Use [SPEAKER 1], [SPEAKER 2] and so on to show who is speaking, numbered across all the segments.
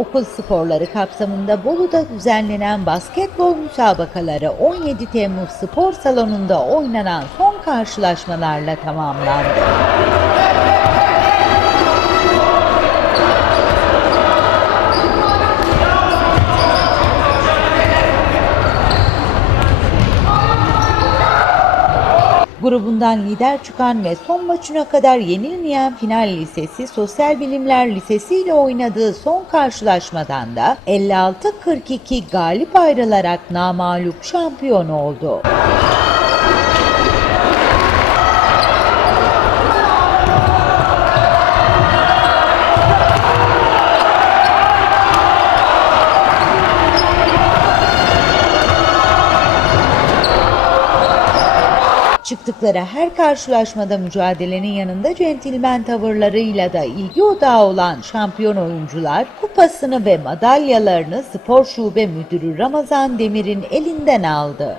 [SPEAKER 1] Okul sporları kapsamında Bolu'da düzenlenen basketbol müsabakaları 17 Temmuz Spor Salonu'nda oynanan son karşılaşmalarla tamamlandı. Grubundan lider çıkan ve son maçına kadar yenilmeyen Final Lisesi Sosyal Bilimler Lisesi ile oynadığı son karşılaşmadan da 56-42 galip ayrılarak namağlup şampiyon oldu. Çıktıkları her karşılaşmada mücadelenin yanında centilmen tavırlarıyla da ilgi odağı olan şampiyon oyuncular kupasını ve madalyalarını spor şube müdürü Ramazan Demir'in elinden aldı.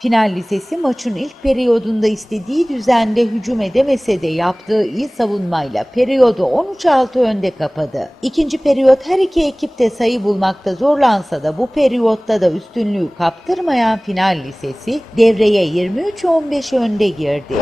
[SPEAKER 1] Final Lisesi maçın ilk periyodunda istediği düzende hücum edemese de yaptığı iyi savunmayla periyodu 13-6 önde kapadı. İkinci periyot her iki ekip de sayı bulmakta zorlansa da bu periyotta da üstünlüğü kaptırmayan Final Lisesi devreye 23-15 önde girdi.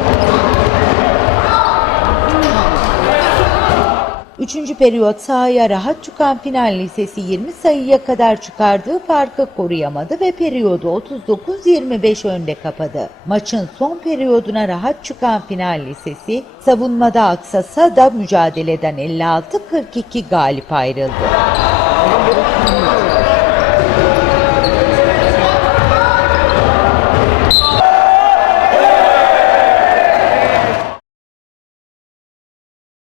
[SPEAKER 1] Üçüncü periyot sahaya rahat çıkan Final Lisesi 20 sayıya kadar çıkardığı farkı koruyamadı ve periyodu 39-25 önde kapadı. Maçın son periyoduna rahat çıkan Final Lisesi savunmada aksasa da mücadeleden 56-42 galip ayrıldı.